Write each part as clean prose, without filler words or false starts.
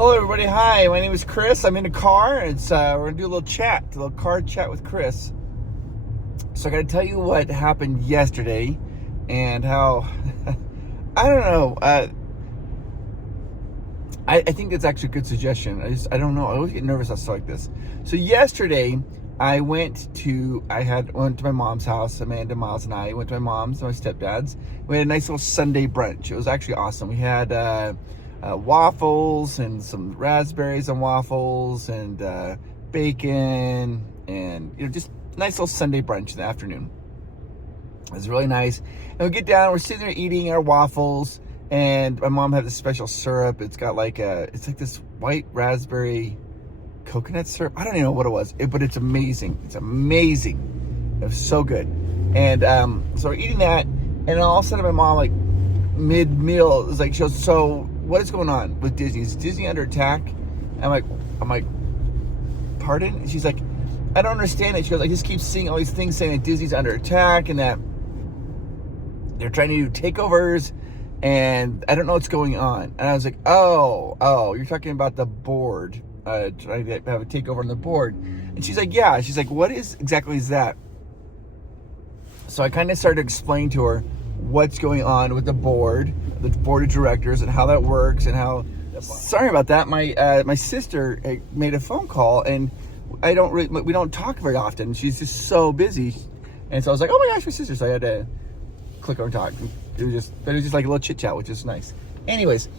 Hello, everybody. Hi, my name is Chris. I'm in a car. We're gonna do a little car chat with Chris. So I got to tell you what happened yesterday, and how I don't know. I think that's actually a good suggestion. I don't know. I always get nervous on stuff like this. So yesterday, I went to my mom's house. Amanda, Miles, and I went to my mom's and my stepdad's. We had a nice little Sunday brunch. It was actually awesome. We had waffles and some raspberries on waffles and bacon and just nice little Sunday brunch in the afternoon. It was really nice. And we get down, we're sitting there eating our waffles, and my mom had this special syrup. It's got it's like this white raspberry coconut syrup. I don't even know what it was, but it's amazing. It's amazing. It was so good. And so we're eating that, and all of a sudden my mom, like mid-meal, is like, she goes, "So what is going on with Disney? Is Disney under attack?" I'm like, "Pardon?" And she's like, "I don't understand it." She goes, "I just keep seeing all these things saying that Disney's under attack and that they're trying to do takeovers, and I don't know what's going on." And I was like, oh, you're talking about the board, trying to have a takeover on the board. And she's like, "Yeah." She's like, "What exactly is that?" So I kind of started to explain to her what's going on with the board of directors, and how that works, and how. Sorry about that. My sister made a phone call, and we don't talk very often. She's just so busy, and so I was like, "Oh my gosh, my sister!" So I had to click over and talk. It was just like a little chit chat, which is nice. Anyways,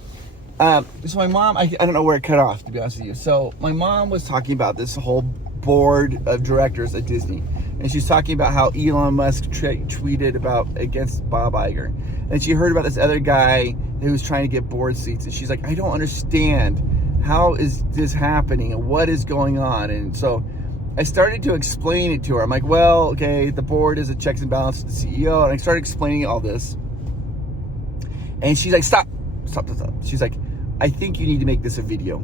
so my mom, I don't know where it cut off, to be honest with you. So my mom was talking about this whole board of directors at Disney, and she's talking about how Elon Musk tweeted against Bob Iger, and she heard about this other guy who was trying to get board seats, and she's like, "I don't understand. How is this happening, and what is going on?" And so I started to explain it to her. I'm like, "Well, okay, the board is a checks and balances the CEO," and I started explaining all this, and she's like, Stop. She's like, "I think you need to make this a video."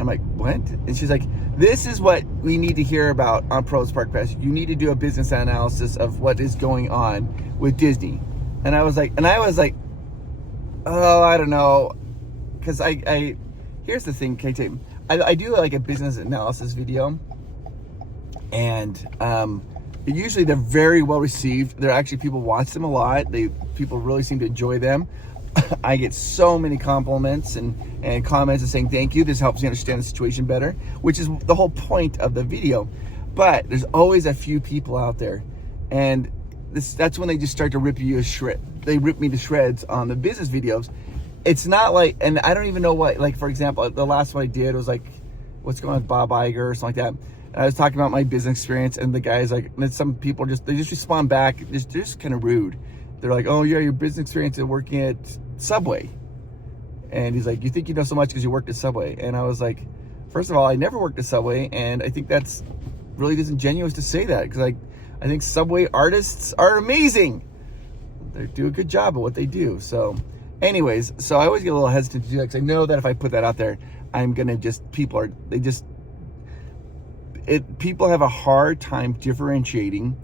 I'm like, "What?" And she's like, "This is what we need to hear about on Pro's Park Pass. You need to do a business analysis of what is going on with Disney." And I was like, "Oh, I don't know," because I here's the thing, KT. I do like a business analysis video, and usually they're very well received. They're actually, people watch them a lot. People really seem to enjoy them. I get so many compliments and comments and saying thank you. This helps me understand the situation better, which is the whole point of the video. But there's always a few people out there, and that's when they just start to rip you a shred. They rip me to shreds on the business videos. It's not like, and I don't even know what, like, for example, the last one I did was like, what's going on with Bob Iger or something like that. And I was talking about my business experience, and the guy's like, and then some people they just respond back. They're just kind of rude. They're like, "Oh yeah, your business experience at working at Subway." And he's like, "You think you know so much because you worked at Subway?" And I was like, first of all, I never worked at Subway, and I think that's really disingenuous to say that, because I think Subway artists are amazing. They do a good job at what they do. So anyways, so I always get a little hesitant to do that, because I know that if I put that out there, I'm gonna people have a hard time differentiating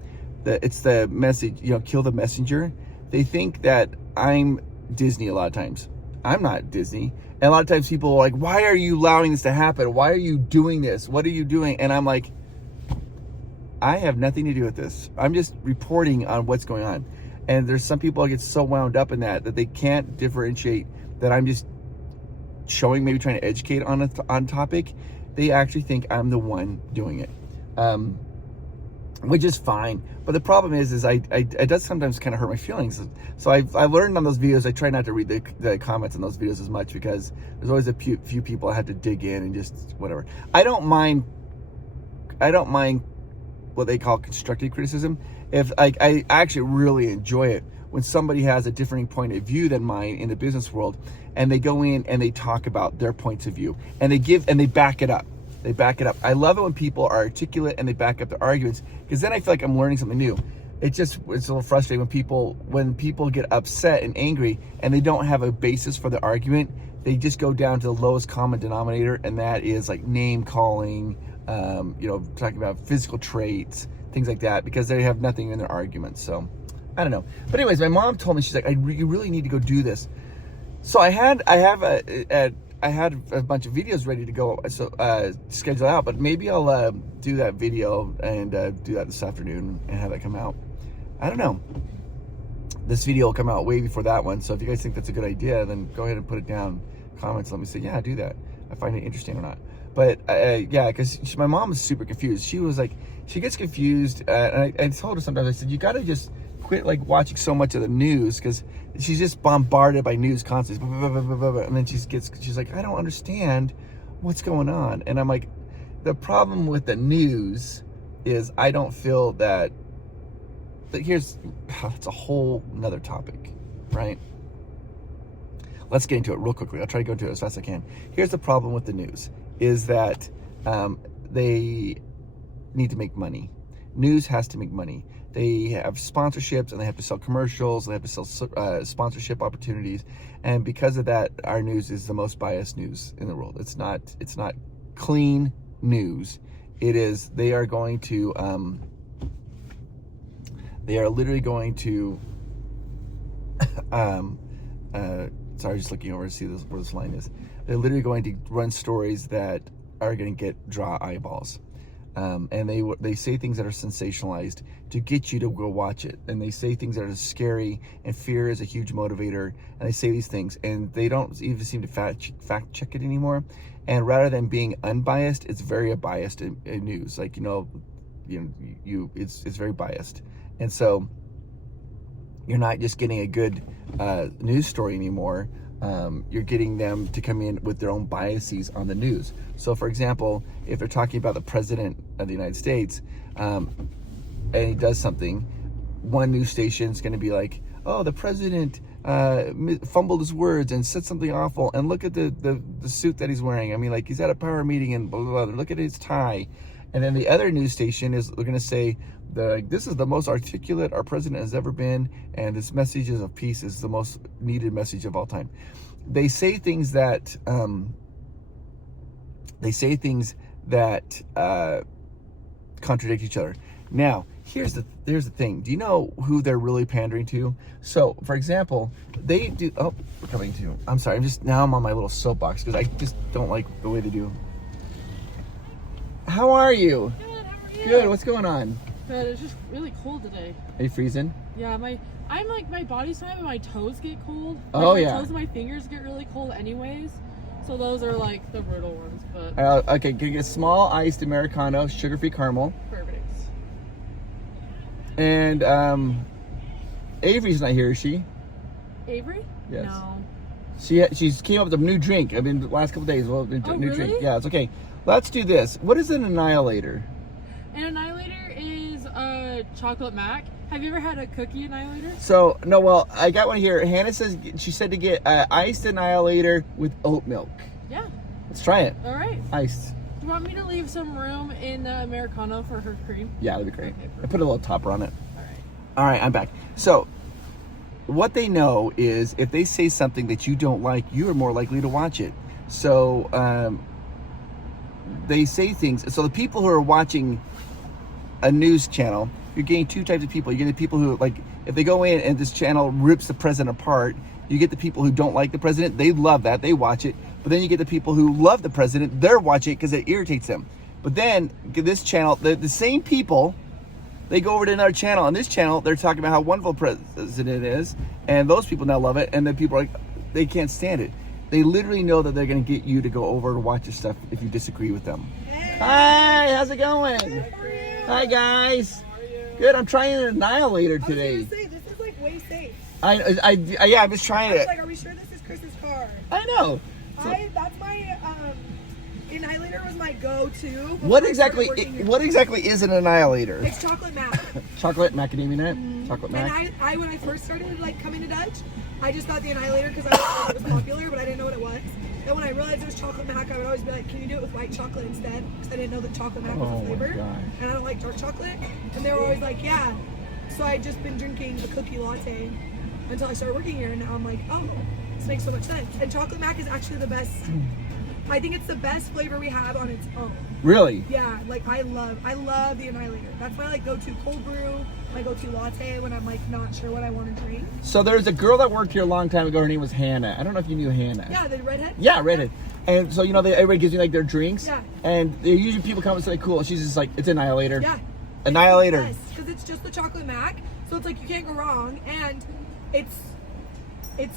that it's the message, kill the messenger. They think that I'm Disney a lot of times. I'm not Disney. And a lot of times people are like, "Why are you allowing this to happen? Why are you doing this? What are you doing?" And I'm like, I have nothing to do with this. I'm just reporting on what's going on. And there's some people that get so wound up in that they can't differentiate that I'm just showing, maybe trying to educate on topic. They actually think I'm the one doing it, which is fine. But the problem is it does sometimes kind of hurt my feelings. So I've learned on those videos, I try not to read the comments on those videos as much, because there's always a few people I have to dig in and just whatever. I don't mind what they call constructive criticism. If I actually really enjoy it when somebody has a different point of view than mine in the business world, and they go in and they talk about their points of view, and they back it up. They back it up. I love it when people are articulate and they back up their arguments, because then I feel like I'm learning something new. It's a little frustrating when people get upset and angry and they don't have a basis for the argument. They just go down to the lowest common denominator, and that is like name calling, talking about physical traits, things like that, because they have nothing in their arguments. So I don't know. But anyways, my mom told me, she's like, you really need to go do this. So I have I had a bunch of videos ready to go, so schedule out. But maybe I'll do that video and do that this afternoon and have that come out. I don't know. This video will come out way before that one. So if you guys think that's a good idea, then go ahead and put it down. Comments. Let me say, yeah, do that. I find it interesting or not. But yeah, because my mom is super confused. She was like, she gets confused. And I told her sometimes, I said, you got to just quit like watching so much of the news, because she's just bombarded by news constantly. And then she's like, I don't understand what's going on. And I'm like, the problem with the news is I don't feel that it's a whole nother topic, right? Let's get into it real quickly. I'll try to go into it as fast as I can. Here's the problem with the news, is that they need to make money. News has to make money. They have sponsorships, and they have to sell commercials. They have to sell sponsorship opportunities, and because of that, our news is the most biased news in the world. It's not clean news. It is. They are going to. They are literally going to. Sorry, just looking over to see where this line is. They're literally going to run stories that are going to draw eyeballs. And they say things that are sensationalized to get you to go watch it. And they say things that are scary, and fear is a huge motivator. And they say these things, and they don't even seem to fact check it anymore. And rather than being unbiased, it's very biased in news. Like, it's very biased. And so you're not just getting a good news story anymore. You're getting them to come in with their own biases on the news. So, for example, if they're talking about the president of the United States, and he does something, one news station is going to be like, "Oh, the president fumbled his words and said something awful, and look at the suit that he's wearing. I mean, like, he's at a power meeting and blah blah blah. Look at his tie." And then the other news station is going to say, this is the most articulate our president has ever been, and this message of peace is the most needed message of all time. They say things that contradict each other. Now, here's the thing. Do you know who they're really pandering to? So, for example, they do. Oh, we're coming to. I'm sorry. I'm on my little soapbox because I just don't like the way they do. How are you? Good. How are you? Good. What's going on? Good. It's just really cold today. Are you freezing? Yeah, my body's fine, but my toes get cold. Oh, my yeah. My toes and my fingers get really cold anyways. So those are like the brutal ones. But okay, can you get a small iced Americano, sugar-free caramel? Perfect. And Avery's not here, is she? Avery? Yes. No. She's came up with a new drink. I mean, the last couple of days, new really? drink. Yeah, it's okay. Let's do this. What is an annihilator? An annihilator is a chocolate mac. Have you ever had a cookie annihilator? So, no, well, I got one here. Hannah says she said to get iced annihilator with oat milk. Yeah. Let's try it. All right. Iced. Do you want me to leave some room in the Americano for her cream? Yeah, that'd be great. Okay, I put a little topper on it. All right. All right, I'm back. So, what they know is if they say something that you don't like, you are more likely to watch it. So, they say things. So the people who are watching a news channel, you're getting two types of people. You get the people who, like, if they go in and this channel rips the president apart, you get the people who don't like the president. They love that. They watch it. But then you get the people who love the president. They're watching it because it irritates them. But then this channel, the same people, they go over to another channel. On this channel, they're talking about how wonderful president is. And those people now love it. And then people are like, they can't stand it. They literally know that they're going to get you to go over to watch this stuff if you disagree with them. Hey. Hi, how's it going? Good for you. Hi, guys. How are you? Good, I'm trying an annihilator today. I was going to say, this is like way safe. Yeah, I'm just trying I was it. like, are we sure this is Chris's car? I know. So, That's my, annihilator was my go-to. What exactly is an annihilator? It's chocolate mac. Chocolate macadamia nut? Chocolate mac? And I when I first started like coming to Dutch, I just got the annihilator because I thought it was popular, but I didn't know what it was. Then when I realized it was chocolate mac, I would always be like, can you do it with white chocolate instead? Because I didn't know that chocolate mac was a flavor. And I don't like dark chocolate. And they were always like, yeah. So I just been drinking the cookie latte until I started working here, and now I'm like, oh, this makes so much sense. And chocolate mac is actually the best. I think it's the best flavor we have on its own. Really? Yeah, like I love the annihilator. That's my like go-to cold brew, my go-to latte when I'm like not sure what I want to drink. So there's a girl that worked here a long time ago. Her name was Hannah. I don't know if you knew Hannah. Yeah, the redhead? Yeah, redhead. And so, everybody gives me like their drinks. Yeah. And usually people come and say, cool. And she's just like, it's Annihilator. Yeah. Annihilator. Yes, because it's just the chocolate mac. So it's like you can't go wrong. And it's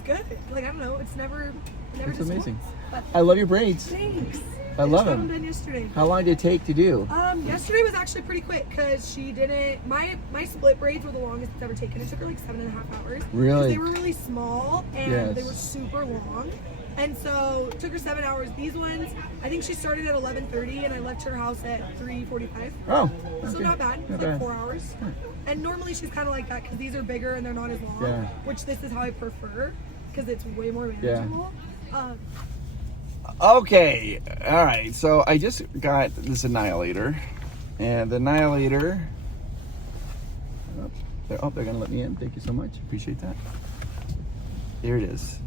good. Like, I don't know. It's never It's amazing. But I love your braids. thanks. I love them. them. Done yesterday. How long did it take to do? Yesterday was actually pretty quick because she didn't. My split braids were the longest it's ever taken. It took her like 7.5 hours. Really? They were really small and Yes. they were super long, and so it took her 7 hours. These ones, I think she started at 11:30 and I left her house at 3:45. Oh, So okay. not bad. It's Not like bad. 4 hours. And normally she's kind of like that because these are bigger and they're not as long. Yeah. Which this is how I prefer because it's way more manageable. Okay, all right. So I just got this Annihilator, and the Annihilator. They're gonna let me in. Thank you so much. Appreciate that. Here it is.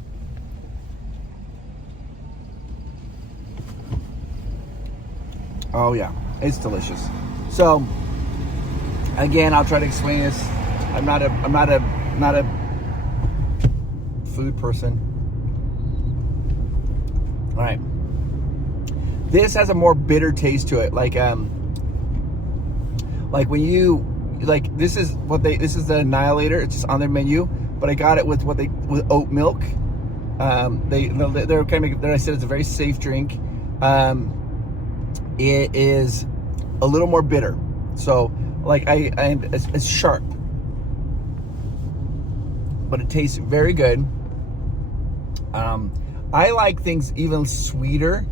Oh yeah, it's delicious. So again, I'll try to explain this. I'm not a food person. All right. This has a more bitter taste to it. Like when you this is the Annihilator. It's just on their menu, but I got it with with oat milk. They're kind of I said it's a very safe drink. It is a little more bitter. So it's sharp, but it tastes very good. I like things even sweeter,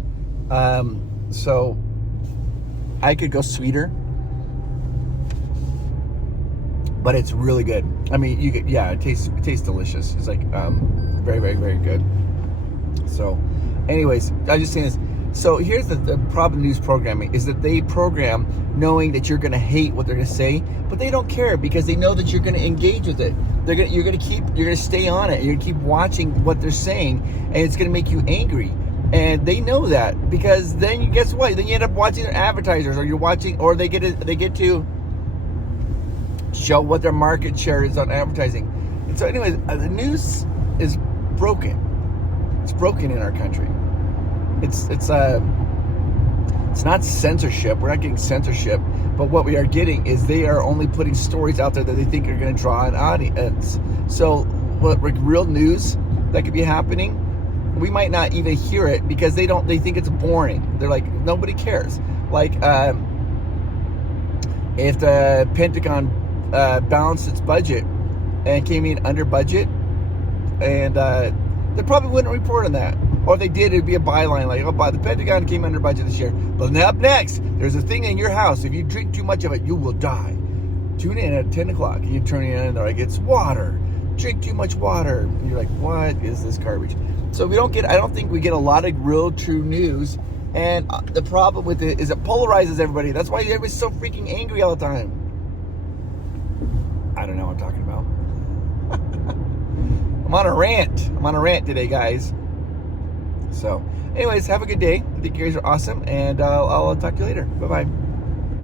so I could go sweeter, but it's really good. I mean, it tastes delicious. It's like very, very, very good. So, anyways, I'm just saying this. So here's the problem with news programming is that they program knowing that you're going to hate what they're going to say, but they don't care because they know that you're going to engage with it. You're going to stay on it. You're going to keep watching what they're saying, and it's going to make you angry. And they know that because then guess what? Then you end up watching their advertisers, or they get to show what their market share is on advertising. And so, anyways, the news is broken. It's broken in our country. It's not censorship. We're not getting censorship, but what we are getting is they are only putting stories out there that they think are going to draw an audience. So, real news that could be happening, we might not even hear it because they think it's boring. They're like, nobody cares. Like, if the Pentagon balanced its budget and came in under budget, and they probably wouldn't report on that. Or if they did, it'd be a byline like, oh, the Pentagon came under budget this year. But up next, there's a thing in your house. If you drink too much of it, you will die. Tune in at 10 o'clock. And you turn in and they're like, it's water. Drink too much water. And you're like, what is this garbage? So I don't think we get a lot of real, true news. And the problem with it is it polarizes everybody. That's why everybody's so freaking angry all the time. I don't know what I'm talking about. I'm on a rant today, guys. So, anyways, have a good day. I think you guys are awesome, and I'll talk to you later. Bye-bye.